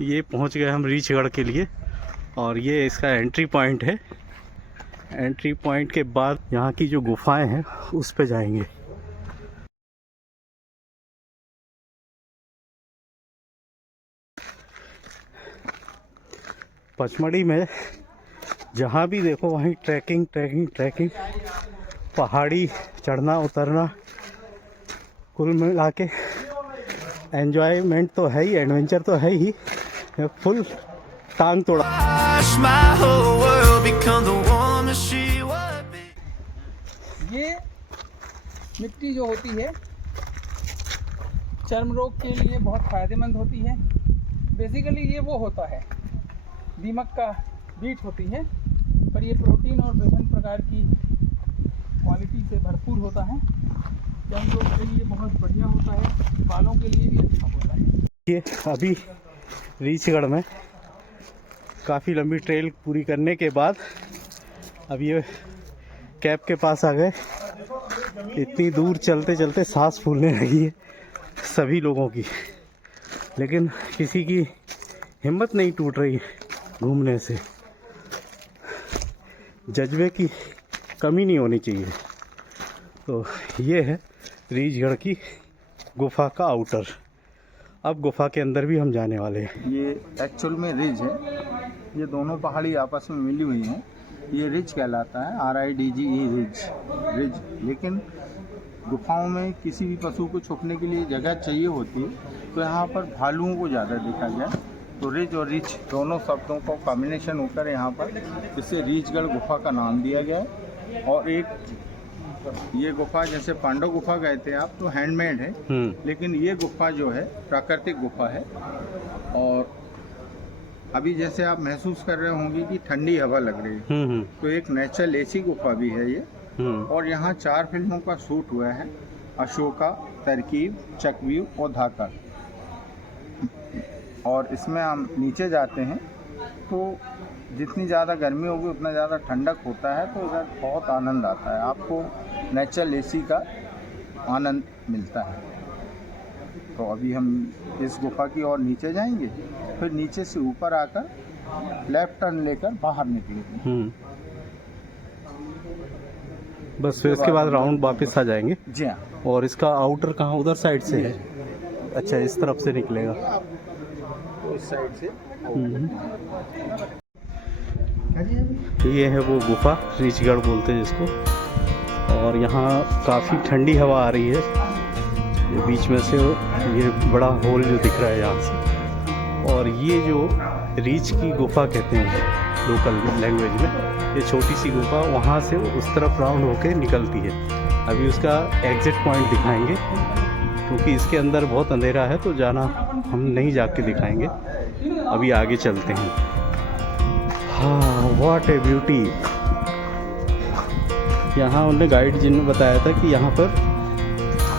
ये पहुंच गए हम रीछगढ़ के लिए और ये इसका एंट्री पॉइंट है। एंट्री पॉइंट के बाद यहाँ की जो गुफाएं हैं उस पे जाएंगे। पचमढ़ी में जहाँ भी देखो वहीं ट्रैकिंग ट्रैकिंग ट्रैकिंग, पहाड़ी चढ़ना उतरना, कुल मिला के एन्जॉयमेंट तो है ही, एडवेंचर तो है ही, फुल टांग तोड़ा। ये मिट्टी जो होती है चर्म रोग के लिए बहुत फ़ायदेमंद होती है। बेसिकली ये वो होता है, दीमक का बीट होती है, पर ये प्रोटीन और विभिन्न प्रकार की क्वालिटी से भरपूर होता है। चर्म रोग के लिए बहुत बढ़िया होता है, बालों के लिए भी अच्छा होता है। ये अभी रीछगढ़ में काफ़ी लंबी ट्रेल पूरी करने के बाद अब ये कैंप के पास आ गए। इतनी दूर चलते चलते सांस फूलने लगी है सभी लोगों की, लेकिन किसी की हिम्मत नहीं टूट रही घूमने से। जज्बे की कमी नहीं होनी चाहिए। तो ये है रीछगढ़ की गुफा का आउटर। अब गुफा के अंदर भी हम जाने वाले हैं। ये एक्चुअल में रिज है, ये दोनों पहाड़ी आपस में मिली हुई हैं। ये रिज कहलाता है, RIDGE रिज। लेकिन गुफाओं में किसी भी पशु को छुपने के लिए जगह चाहिए होती है, तो यहाँ पर भालुओं को ज़्यादा देखा गया। तो रिज और रिच दोनों शब्दों का कॉम्बिनेशन होकर यहाँ पर इसे रीछगढ़ गुफा का नाम दिया गया है। और एक ये गुफा, जैसे पांडव गुफा गए थे आप, तो हैंडमेड है, लेकिन ये गुफा जो है प्राकृतिक गुफा है। और अभी जैसे आप महसूस कर रहे होंगे कि ठंडी हवा लग रही है, तो एक नेचुरल AC गुफा भी है ये। और यहाँ 4 फिल्मों का शूट हुआ है, अशोका, तरकीब, चक्रव्यूह और धाकड़। और इसमें हम नीचे जाते हैं तो जितनी ज़्यादा गर्मी होगी उतना ज़्यादा ठंडक होता है, तो इधर बहुत आनंद आता है, आपको नेचुरल AC का आनंद मिलता है। तो अभी हम इस गुफा की ओर नीचे जाएंगे, फिर नीचे से ऊपर आकर लेफ्ट टर्न लेकर बाहर निकलेंगे। बस फिर इसके बाद राउंड वापस आ जाएंगे। जी हाँ। और इसका आउटर कहाँ, उधर साइड से है? अच्छा, इस तरफ से निकलेगा, उस साइड से। ये है वो गुफा, रीछगढ़ बोलते हैं जिसको। और यहाँ काफ़ी ठंडी हवा आ रही है। ये बीच में से ये बड़ा होल जो दिख रहा है यहाँ से। और ये जो रीछ की गुफा कहते हैं लोकल लैंग्वेज में, ये छोटी सी गुफा वहाँ से उस तरफ राउंड होके निकलती है। अभी उसका एग्जिट पॉइंट दिखाएंगे, क्योंकि इसके अंदर बहुत अंधेरा है तो जाना हम नहीं जाके दिखाएंगे, अभी आगे चलते हैं। हाँ, व्हाट ए ब्यूटी। यहाँ उन्होंने गाइड जी ने बताया था कि यहाँ पर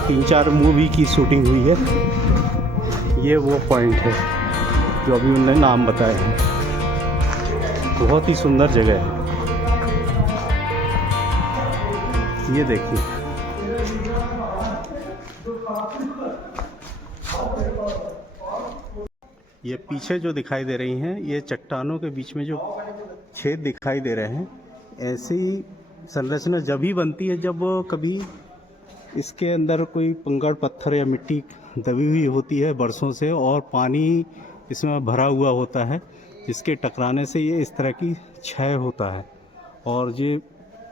3-4 मूवी की शूटिंग हुई है। ये वो पॉइंट है जो अभी उन्होंने नाम बताया है। बहुत ही सुंदर जगह है, ये देखिए। ये पीछे जो दिखाई दे रही हैं, ये चट्टानों के बीच में जो छेद दिखाई दे रहे हैं, ऐसी संरचना जब ही बनती है जब कभी इसके अंदर कोई पंगड़ पत्थर या मिट्टी दबी हुई होती है बरसों से, और पानी इसमें भरा हुआ होता है, जिसके टकराने से ये इस तरह की क्षय होता है। और ये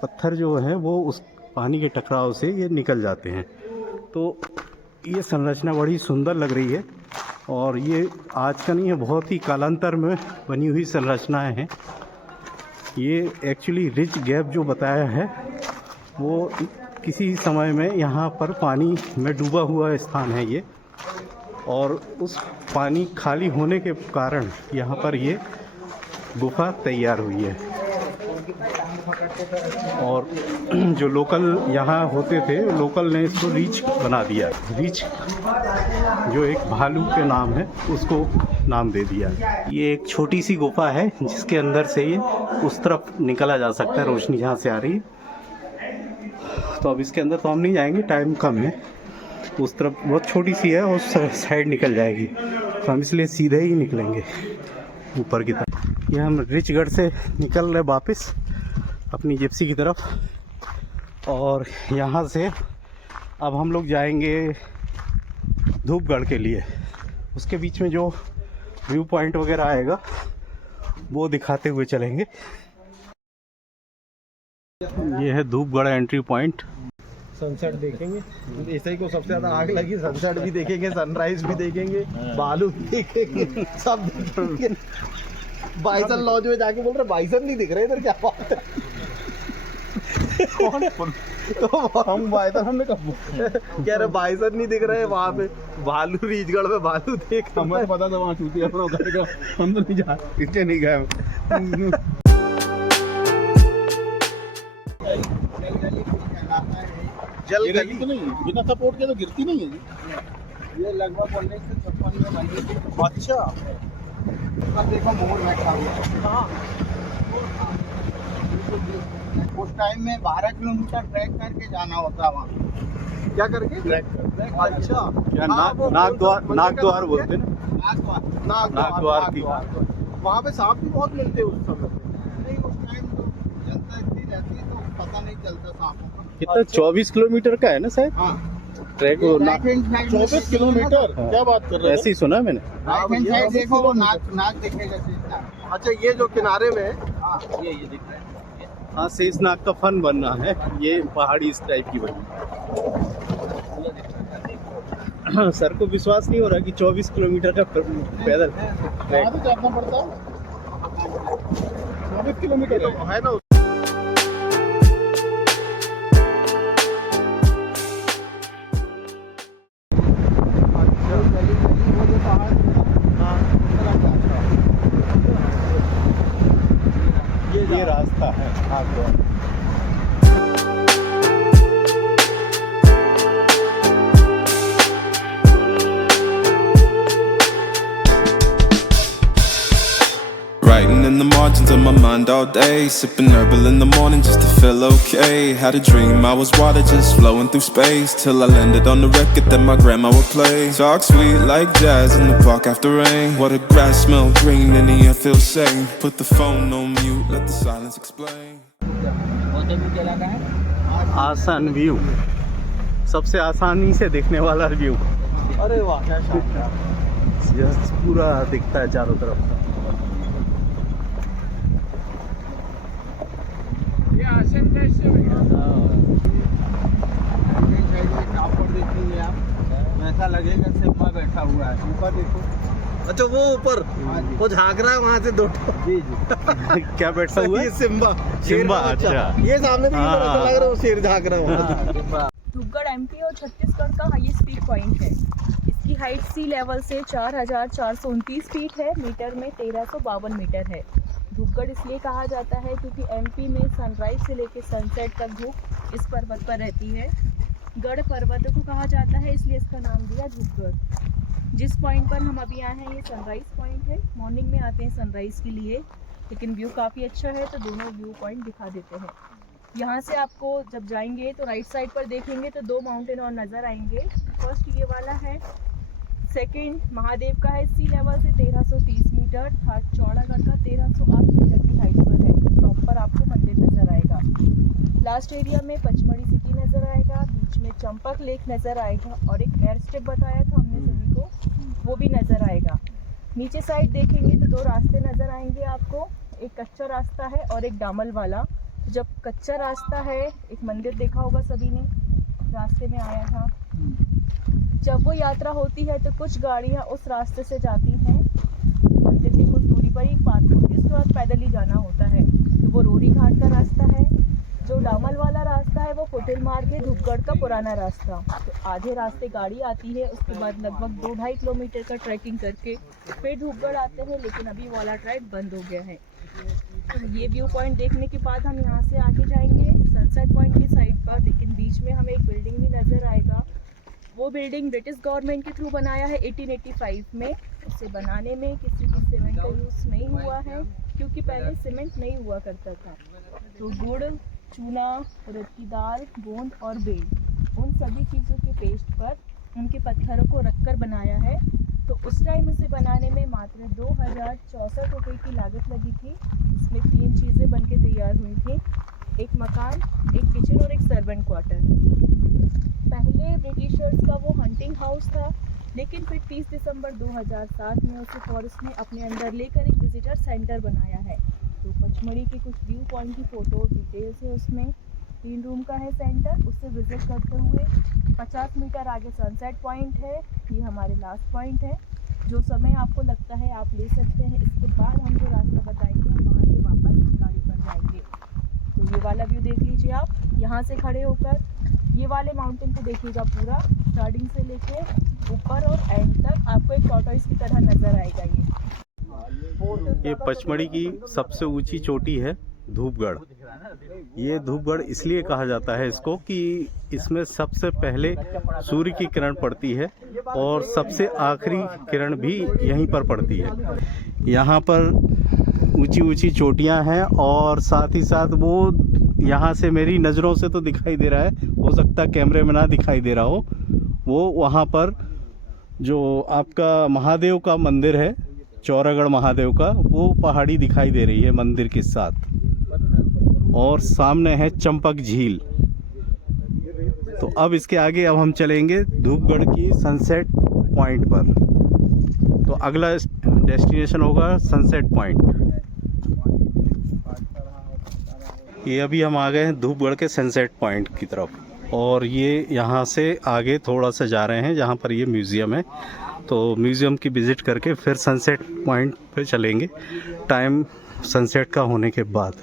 पत्थर जो है वो उस पानी के टकराव से ये निकल जाते हैं। तो ये संरचना बड़ी सुंदर लग रही है। और ये आज का नहीं है, बहुत ही कालांतर में बनी हुई संरचनाएं हैं। ये एक्चुअली रिच गैप जो बताया है वो किसी समय में यहाँ पर पानी में डूबा हुआ स्थान है ये, और उस पानी खाली होने के कारण यहाँ पर ये गुफा तैयार हुई है। और जो लोकल यहाँ होते थे, लोकल ने इसको रीछ बना दिया। रीछ जो एक भालू के नाम है उसको नाम दे दिया। ये एक छोटी सी गुफा है जिसके अंदर से ये उस तरफ निकला जा सकता है, रोशनी जहाँ से आ रही है। तो अब इसके अंदर तो हम नहीं जाएंगे, टाइम कम है। उस तरफ बहुत छोटी सी है, उस साइड निकल जाएगी। तो हम इसलिए सीधे ही निकलेंगे ऊपर की तरफ। ये हम रिचगढ़ से निकल रहे वापस अपनी जिप्सी की तरफ, और यहाँ से अब हम लोग जाएंगे धूपगढ़ के लिए। उसके बीच में जो व्यू पॉइंट वगैरह आएगा वो दिखाते हुए चलेंगे। ये है धूपगढ़ एंट्री पॉइंट। सनसेट देखेंगे, ऐसे ही को सबसे ज्यादा आग लगी। सनसेट भी देखेंगे, सनराइज भी देखेंगे, बालू भी देखेंगे, सब देखेंगे। बाइसन लॉज में जाके बोल रहे बाइसन नहीं दिख रहे इधर, क्या बात है? कौन? तो हम बाइसन, हमने कब कह रहे बाइसन नहीं दिख रहे वहाँ पे, भालू रीचगढ़ में भालू देख। हमें पता था वहाँ चूतिया अपना घर का, हम तो नहीं जा, इसलिए नहीं गए। जल ये गली तो नहीं है, बिना सपोर्ट के तो गिरती नहीं है जी। ये लगभग 1956 में बनी थी। अच्छा, अब देखो मोर बैठा हुआ है। हाँ, उस टाइम में 12 किलोमीटर ट्रैक करके जाना होता वहाँ। क्या करके? ट्रैक। अच्छा, क्या हाँ, वो नागद्वार बोलते हैं ना? नागद्वार की वहाँ पे सांप भी बहुत मिलते उस समय। नहीं, उस टाइम तो जनता इतनी रहती है तो पता नहीं चलता सांपों का। कितना 24 किलोमीटर का है ना शायद हाँ, ट्रैक? 24 किलोमीटर, क्या बात कर रहे ऐसे ही सुना मैंने। राइट हैंड साइड देखो, वो नाक दिखेगा सीधा। अच्छा, ये जो किनारे में है, हाँ, ये दिख रहा है। हाँ, शेषनाग का फन बनना है, ये पहाड़ी इस टाइप की बनी। हाँ, सर को विश्वास नहीं हो रहा कि 24 किलोमीटर का पैदल ट्रैक। तो जाना पड़ता है 24 किलोमीटर तो है ना। ये रास्ता है Nagdwar. Writing in the margins of my mind all day, sipping herbal in the morning just to feel okay. Had a dream I was water just flowing through space, till I landed on the record that my grandma would play. Talk sweet like jazz in the park after rain. What the grass smell green and the air feels sane. Put the phone on mute, let the silence explain. आसान view, सबसे आसानी से दिखने वाला view. अरे वाह, क्या शानदार। पूरा दिखता है चारों तरफ। ये आसन दृश्य में टॉप पर देखेंगे आप, ऐसा लगेगा सिम्बा बैठा हुआ है। ऊपर देखो। अच्छा, वो ऊपर वो झांक रहा है वहाँ से। दो जी जी क्या बैठा हुआ है? ये सिम्बा। सिम्बा, अच्छा। ये सामने भी हाँ। ऐसा लग रहा है वो शेर झांक रहा है वहाँ। धूपगढ़ एमपी और छत्तीसगढ़ का हाईएस्ट पीक पॉइंट है। इसकी हाइट सी लेवल से 4429 फीट है, मीटर में 1352 मीटर है। धूपगढ़ इसलिए कहा जाता है क्योंकि एमपी में सनराइज से लेकर सनसेट तक धूप इस पर्वत पर रहती है। गढ़ पर्वत को कहा जाता है, इसलिए इसका नाम दिया धूपगढ़। जिस पॉइंट पर हम अभी आए हैं ये सनराइज पॉइंट है। मॉर्निंग में आते हैं सनराइज के लिए, लेकिन व्यू काफ़ी अच्छा है तो दोनों व्यू पॉइंट दिखा देते हैं। यहाँ से आपको जब जाएंगे तो राइट साइड पर देखेंगे तो 2 माउंटेन और नज़र आएंगे। फर्स्ट ये वाला है, सेकंड महादेव का है। सी लेवल से 1330 मीटर, थर्ड चौड़ागढ़ का 1308 मीटर की हाइट पर है। टॉप पर आपको मंदिर नज़र आएगा। लास्ट एरिया में पचमढ़ी सिटी नज़र आएगा, बीच में चंपक लेक नज़र आएगा और एक एयर स्ट्रिप बताया था हमने सभी को, वो भी नज़र आएगा। नीचे साइड देखेंगे तो 2 रास्ते नज़र आएंगे आपको, एक कच्चा रास्ता है और एक डामर वाला। जब कच्चा रास्ता है, एक मंदिर देखा होगा सभी ने, रास्ते में आया था। जब वो यात्रा होती है तो कुछ गाड़ियाँ उस रास्ते से जाती हैं, मंदिर की कुछ दूरी पर ही पार्क होती है, उसके बाद पैदल ही जाना होता है। तो वो रोरी घाट का रास्ता है। जो डामर वाला रास्ता है वो फुटिल मार्ग है, धूपगढ़ का पुराना रास्ता। तो आधे रास्ते गाड़ी आती है, उसके बाद लगभग 2-2.5 किलोमीटर का ट्रैकिंग करके फिर धूपगढ़ आते हैं, लेकिन अभी वाला ट्रैक बंद हो गया है। तो ये व्यू पॉइंट देखने के बाद हम यहाँ से आगे जाएंगे सनसेट पॉइंट की साइड पर, लेकिन बीच में हमें एक बिल्डिंग भी नज़र आएगा। वो बिल्डिंग ब्रिटिश गवर्नमेंट के थ्रू बनाया है 1885 में। उसे बनाने में किसी भी सीमेंट का यूज़ नहीं हुआ है, क्योंकि पहले सीमेंट नहीं हुआ करता था। तो गुड़, चूना, उड़द की दाल, गोंद और बेल, उन सभी चीज़ों के पेस्ट पर उनके पत्थरों को रखकर बनाया है। तो उस टाइम इसे बनाने में मात्र 2064 रुपये की लागत लगी थी। इसमें 3 चीज़ें बनके तैयार हुई थी, एक मकान, एक किचन और एक सर्वेंट क्वार्टर। पहले ब्रिटिशर्स का वो हंटिंग हाउस था, लेकिन फिर 30 दिसंबर 2007 में उसे फॉरेस्ट ने अपने अंदर लेकर एक विजिटर सेंटर बनाया है। तो पचमढ़ी के कुछ व्यू पॉइंट की फ़ोटो डिटेल्स है उसमें। 3 रूम का है सेंटर। उससे विज़िट करते हुए 50 मीटर आगे सनसेट पॉइंट है। ये हमारे लास्ट पॉइंट है। जो समय आपको लगता है आप ले सकते हैं। इसके बाद हम जो रास्ता बताएंगे वहाँ से वापस गाड़ी पर जाएंगे। तो ये वाला व्यू देख लीजिए आप यहाँ से खड़े होकर। ये वाले माउंटेन को देखिएगा पूरा स्टार्टिंग से लेके ऊपर और एंड तक आपको एक टॉर्टोइस की तरह नज़र आएगा। ये पचमढ़ी की सबसे ऊंची चोटी है धूपगढ़। ये धूपगढ़ इसलिए कहा जाता है इसको कि इसमें सबसे पहले सूर्य की किरण पड़ती है और सबसे आखिरी किरण भी यहीं पर पड़ती है। यहाँ पर ऊंची ऊंची चोटियाँ हैं और साथ ही साथ वो यहाँ से मेरी नज़रों से तो दिखाई दे रहा है, हो सकता है कैमरे में ना दिखाई दे रहा हो, वो वहाँ पर जो आपका महादेव का मंदिर है, चौरागढ़ महादेव का, वो पहाड़ी दिखाई दे रही है मंदिर के साथ। और सामने है चंपक झील। तो अब इसके आगे अब हम चलेंगे धूपगढ़ की सनसेट पॉइंट पर। तो अगला डेस्टिनेशन होगा सनसेट पॉइंट। ये अभी हम आ गए हैं धूपगढ़ के सनसेट पॉइंट की तरफ और ये यहाँ से आगे थोड़ा सा जा रहे हैं जहाँ पर ये म्यूज़ियम है। तो म्यूज़ियम की विज़िट करके फिर सनसेट पॉइंट पे चलेंगे टाइम सनसेट का होने के बाद।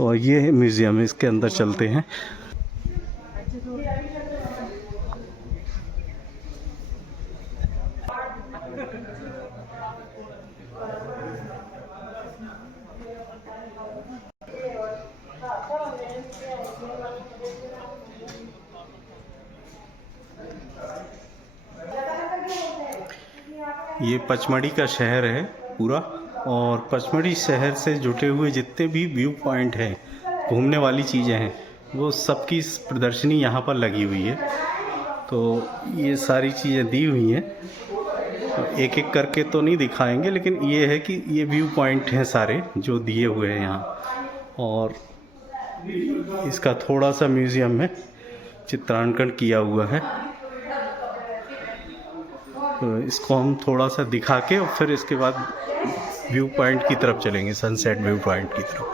और ये म्यूज़ियम, इसके अंदर चलते हैं। ये पचमढ़ी का शहर है पूरा और पचमढ़ी शहर से जुटे हुए जितने भी व्यू पॉइंट हैं, घूमने वाली चीज़ें हैं, वो सबकी प्रदर्शनी यहाँ पर लगी हुई है। तो ये सारी चीज़ें दी हुई हैं, एक एक करके तो नहीं दिखाएंगे, लेकिन ये है कि ये व्यू पॉइंट हैं सारे जो दिए हुए हैं यहाँ। और इसका थोड़ा सा म्यूज़ियम में चित्रांकन किया हुआ है। तो इसको हम थोड़ा सा दिखा के और फिर इसके बाद व्यू पॉइंट की तरफ चलेंगे, सनसेट व्यू पॉइंट की तरफ।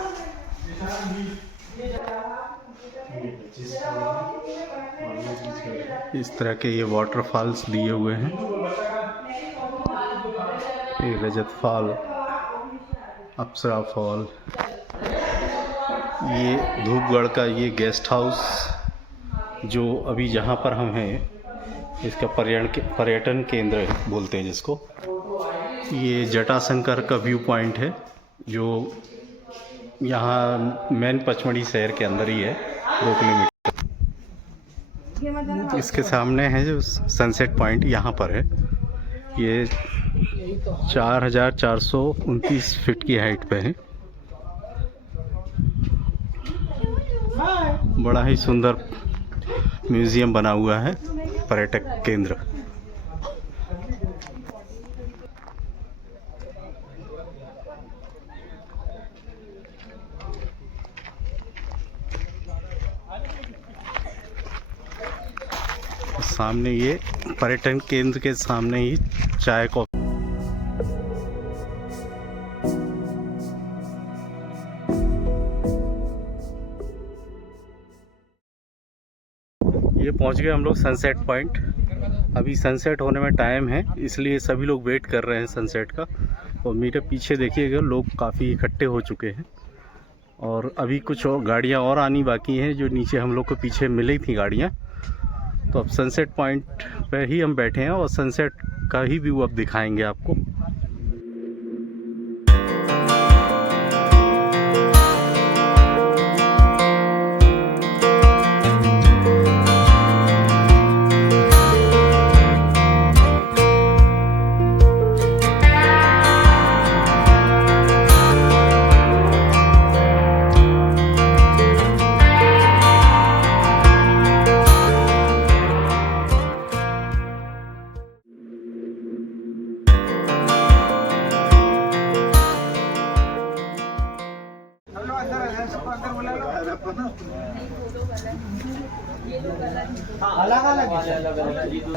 इस तरह के ये वाटरफॉल्स दिए हुए हैं। ये रजत फॉल, अप्सरा फॉल। ये धूपगढ़ का ये गेस्ट हाउस जो अभी जहाँ पर हम हैं, इसका पर्यटन केंद्र बोलते हैं जिसको। ये जटाशंकर का व्यू पॉइंट है जो यहाँ मेन पचमढ़ी शहर के अंदर ही है, 2 किलोमीटर। इसके सामने है जो सनसेट पॉइंट, यहाँ पर है। ये 4429 फीट की हाइट पे है। बड़ा ही सुंदर म्यूज़ियम बना हुआ है, पर्यटक केंद्र। सामने ये पर्यटन केंद्र के सामने ही चाय कॉफी। ये पहुंच गए हम लोग सनसेट पॉइंट। अभी सनसेट होने में टाइम है, इसलिए सभी लोग वेट कर रहे हैं सनसेट का। और मेरे पीछे देखिएगा, लोग काफ़ी इकट्ठे हो चुके हैं और अभी कुछ और गाड़ियाँ और आनी बाकी हैं जो नीचे हम लोग को पीछे मिली थी गाड़ियाँ। तो अब सनसेट पॉइंट पे ही हम बैठे हैं और सनसेट का ही व्यू अब दिखाएंगे आपको।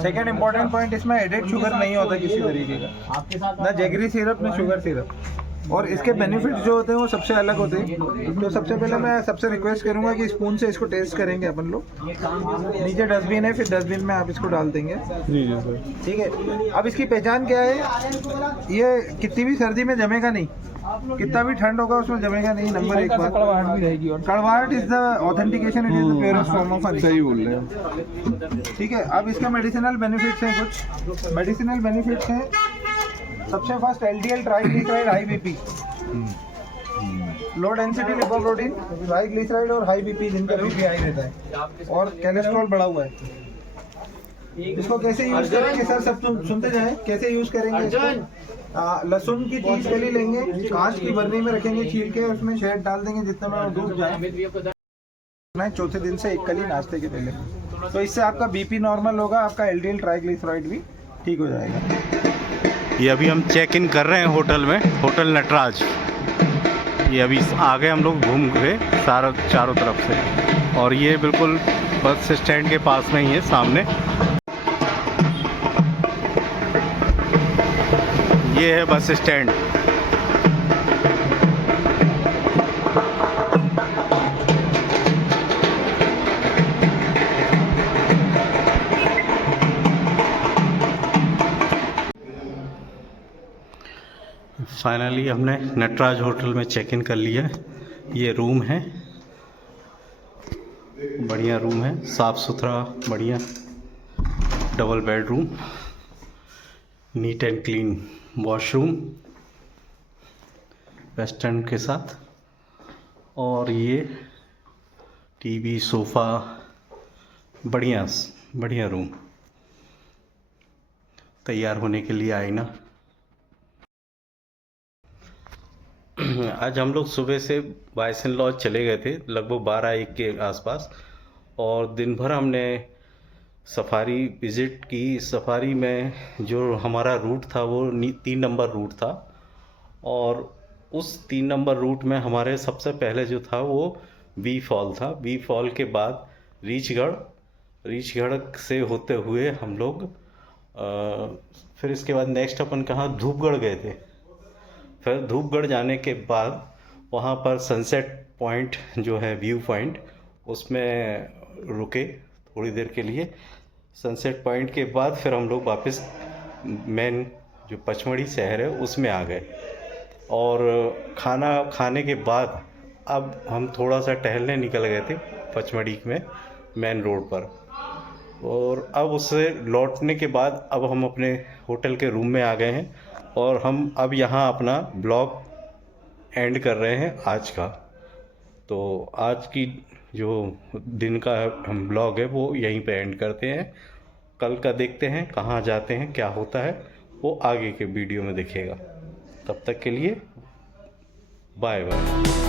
सेकेंड इम्पोर्टेंट पॉइंट, इसमें एडेड शुगर नहीं होता किसी तरीके का, ना जैगरी सिरप ना शुगर सिरप। और इसके बेनिफिट्स जो होते हैं वो सबसे अलग होते हैं। तो सबसे पहले मैं सबसे रिक्वेस्ट करूंगा कि स्पून से इसको टेस्ट करेंगे अपन लोग। नीचे डस्टबिन है, फिर डस्टबिन में आप इसको डाल देंगे। जी जी सर। ठीक है, अब इसकी पहचान क्या है, ये कितनी भी सर्दी में जमेगा नहीं, कितना भी ठंड होगा उसमें जमेगा नहीं। नंबर एक बात, कड़वाहट भी रहेगी। और कड़वाहट is the authentication, it is the purest form of honey. सही बोल रहे हैं। ठीक है, अब इसके मेडिसिनल बेनिफिट्स हैं। कुछ मेडिसिनल बेनिफिट्स हैं। सबसे first LDL triglyceride high BP, low density lipoprotein, triglyceride और हाई बीपी, जिनका बीपी हाई रहता है, और कोलेस्ट्रॉल बढ़ा हुआ है। इसको कैसे यूज करेंगे सर, सब सुनते जाएं। कैसे यूज करेंगे इसको? लहसुन की 30 कली लेंगे, कांच की बर्नी में रखेंगे, छील के उसमें शहद डाल देंगे जितना में वो डूब जाए। चौथे दिन से 1 कली नाश्ते के पहले, तो इससे आपका बीपी नॉर्मल होगा, आपका LDL ट्राइग्लिसराइड भी ठीक हो जाएगा। ये अभी हम चेक इन कर रहे हैं होटल में, होटल नटराज। ये अभी आगे हम लोग घूम गए चारों तरफ से, और ये बिल्कुल बस स्टैंड के पास में ही है सामने। ये है बस स्टैंड। फाइनली हमने नटराज होटल में चेक इन कर लिया है। ये रूम है, बढ़िया रूम है, साफ़ सुथरा, बढ़िया double bedroom, neat and clean washroom western के साथ, और ये टीवी, सोफ़ा, बढ़िया बढ़िया रूम। तैयार होने के लिए आईना। आज हम लोग सुबह से बाइसन लॉज चले गए थे, लगभग 12-1 के आसपास, और दिन भर हमने सफारी विज़िट की। सफारी में जो हमारा रूट था वो 3 नंबर रूट था, और उस 3 नंबर रूट में हमारे सबसे पहले जो था वो बी फॉल था। बी फॉल के बाद रीछगढ़ से होते हुए हम लोग फिर इसके बाद नेक्स्ट अपन कहाँ, धूपगढ़ गए थे। फिर धूपगढ़ जाने के बाद वहाँ पर सनसेट पॉइंट जो है, व्यू पॉइंट, उसमें रुके थोड़ी देर के लिए। सनसेट पॉइंट के बाद फिर हम लोग वापस मेन जो पचमढ़ी शहर है उसमें आ गए, और खाना खाने के बाद अब हम थोड़ा सा टहलने निकल गए थे पचमढ़ी में मेन रोड पर। और अब उससे लौटने के बाद अब हम अपने होटल के रूम में आ गए हैं, और हम अब यहाँ अपना ब्लॉग एंड कर रहे हैं आज का। तो आज की जो दिन का हम ब्लॉग है वो यहीं पे एंड करते हैं। कल का देखते हैं कहाँ जाते हैं, क्या होता है, वो आगे के वीडियो में दिखेगा। तब तक के लिए बाय बाय।